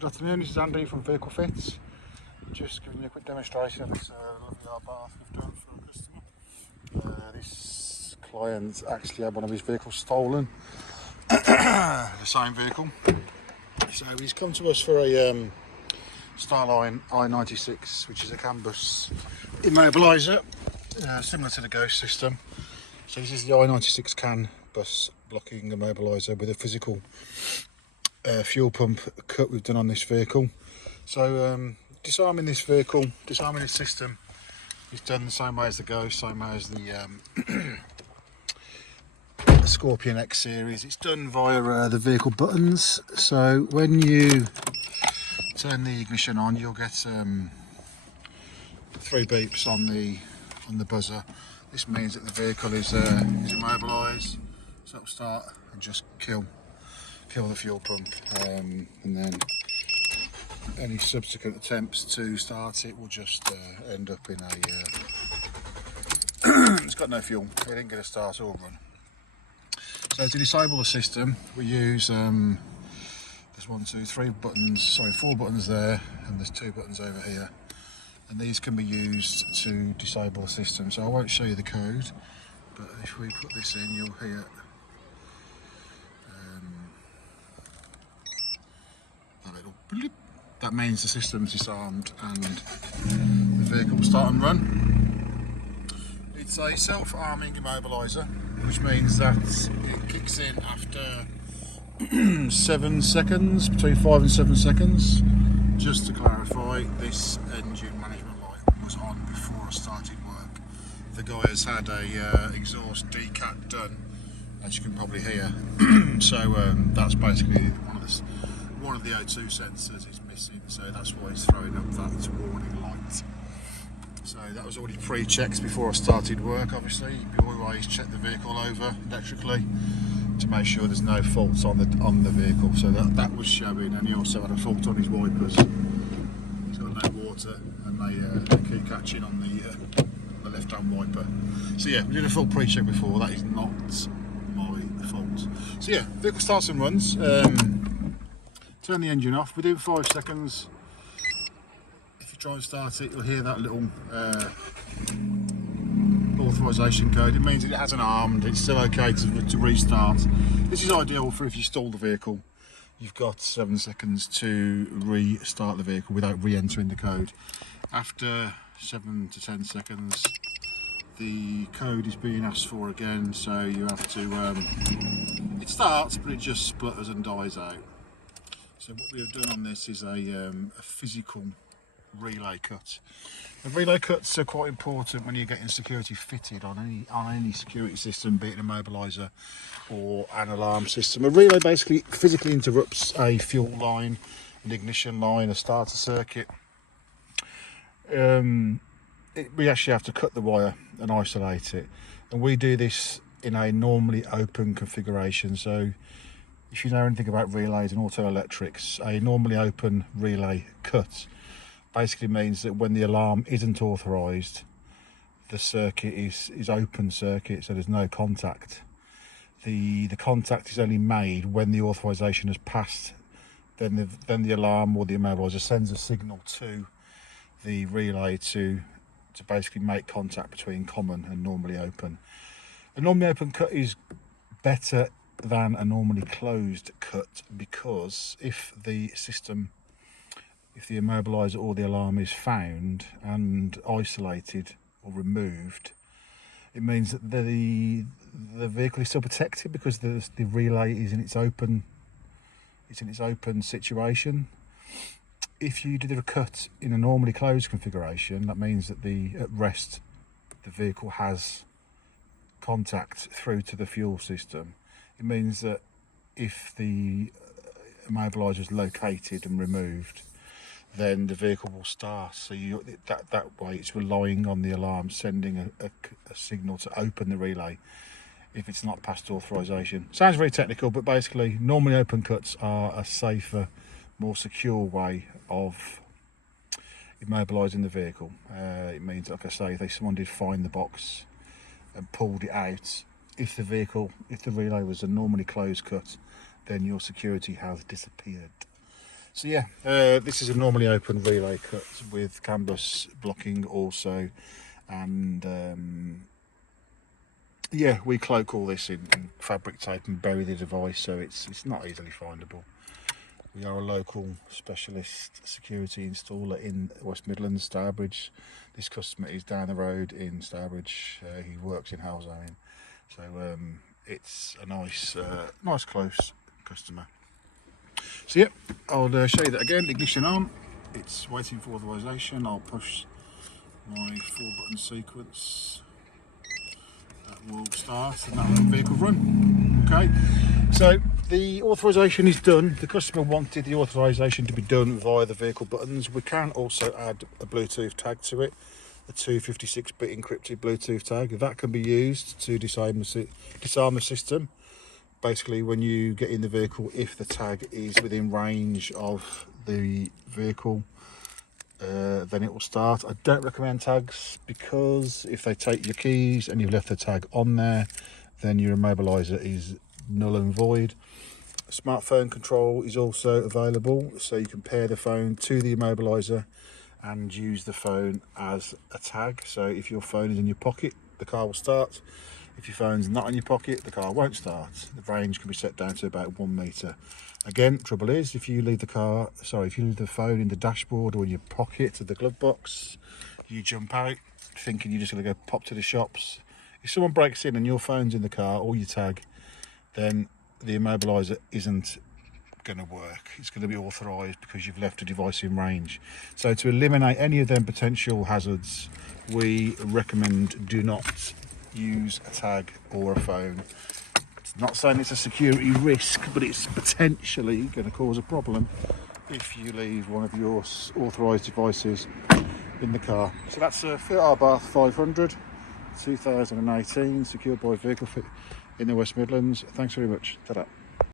Good afternoon, this is Andy from Vehicle Fits. Just giving you a quick demonstration of this lovely Arbarth we've done for a customer. This client actually had one of his vehicles stolen, the same vehicle. So he's come to us for a StarLine i96, which is a Canbus immobiliser, similar to the Ghost system. So this is the i96 Canbus blocking immobiliser with a physical fuel pump cut we've done on this vehicle. So disarming this system is done the same way as the Ghost, same way as the Scorpion X series. It's done via the vehicle buttons. So when you turn the ignition on, you'll get 3 beeps on the buzzer. This means that the vehicle is immobilised, so it'll start and just kill the fuel pump, and then any subsequent attempts to start it will just end up in a it's got no fuel, so it didn't get a start or run. So to disable the system, we use there's 4 buttons there, and there's 2 buttons over here, and these can be used to disable the system. So I won't show you the code, but if we put this in, you'll hear a little bleep. That means the system's disarmed and the vehicle will start and run. It's a self-arming immobiliser, which means that it kicks in after 7 seconds, between 5 and 7 seconds. Just to clarify, this engine management light was on before I started work. The guy has had a exhaust decat done, as you can probably hear. So that's basically one of the O2 sensors is missing, so that's why he's throwing up that warning light. So that was already pre-checked before I started work. Obviously, we always check the vehicle over electrically to make sure there's no faults on the vehicle. So that was showing, and he also had a fault on his wipers. So no water, and they keep catching on the left-hand wiper. So yeah, we did a full pre-check before. That is not my fault. So yeah, vehicle starts and runs. Turn the engine off. We do 5 seconds. If you try and start it, you'll hear that little authorization code. It means that it hasn't armed. It's still okay to restart. This is ideal for if you stall the vehicle. You've got 7 seconds to restart the vehicle without re-entering the code. After 7 to 10 seconds, the code is being asked for again. So you have to. It starts, but it just splutters and dies out. So what we have done on this is a physical relay cut. The relay cuts are quite important when you're getting security fitted on any security system, be it an immobiliser or an alarm system. A relay basically physically interrupts a fuel line, an ignition line, a starter circuit. We actually have to cut the wire and isolate it, and we do this in a normally open configuration. So if you know anything about relays and auto electrics, a normally open relay cut basically means that when the alarm isn't authorised, the circuit is open circuit, so there's no contact. The contact is only made when the authorisation has passed. Then the alarm or the immobiliser sends a signal to the relay to basically make contact between common and normally open. A normally open cut is better than a normally closed cut, because if the immobiliser or the alarm is found and isolated or removed, it means that the vehicle is still protected because the relay is in its open situation. If you did a cut in a normally closed configuration, that means that at rest the vehicle has contact through to the fuel system. It means that if the immobiliser is located and removed, then the vehicle will start. So that way it's relying on the alarm sending a signal to open the relay if it's not past authorisation. Sounds very technical, but basically normally open cuts are a safer, more secure way of immobilising the vehicle. It means, like I say, if someone did find the box and pulled it out, if the relay was a normally closed cut, then your security has disappeared. So yeah, this is a normally open relay cut with Canbus blocking also, and yeah, we cloak all this in fabric tape and bury the device so it's not easily findable. We are a local specialist security installer in West Midlands, Stourbridge. This customer is down the road in Stourbridge. He works in Halzoning, so it's a nice, nice close customer. So yeah, I'll show you that again. Ignition on. It's waiting for authorization. I'll push my 4-button sequence. That will start and that will vehicle run. Okay, so the authorization is done. The customer wanted the authorization to be done via the vehicle buttons. We can also add a Bluetooth tag to it, a 256-bit encrypted Bluetooth tag. That can be used to disarm the system. Basically, when you get in the vehicle, if the tag is within range of the vehicle, then it will start. I don't recommend tags because if they take your keys and you've left the tag on there, then your immobiliser is null and void. Smartphone control is also available, so you can pair the phone to the immobiliser and use the phone as a tag. So if your phone is in your pocket, the car will start. If your phone's not in your pocket, the car won't start. The range can be set down to about 1 metre. Again, trouble is, if you leave the phone in the dashboard or in your pocket or the glove box, you jump out thinking you're just going to go pop to the shops. If someone breaks in and your phone's in the car or your tag, then the immobiliser isn't going to work. It's going to be authorised because you've left a device in range. So to eliminate any of them potential hazards, we recommend do not use a tag or a phone. It's not saying it's a security risk, but it's potentially going to cause a problem if you leave one of your authorised devices in the car. So that's a Fiat Arbarth 500 2018 secured by vehicle fit in the West Midlands. Thanks very much. Ta-da.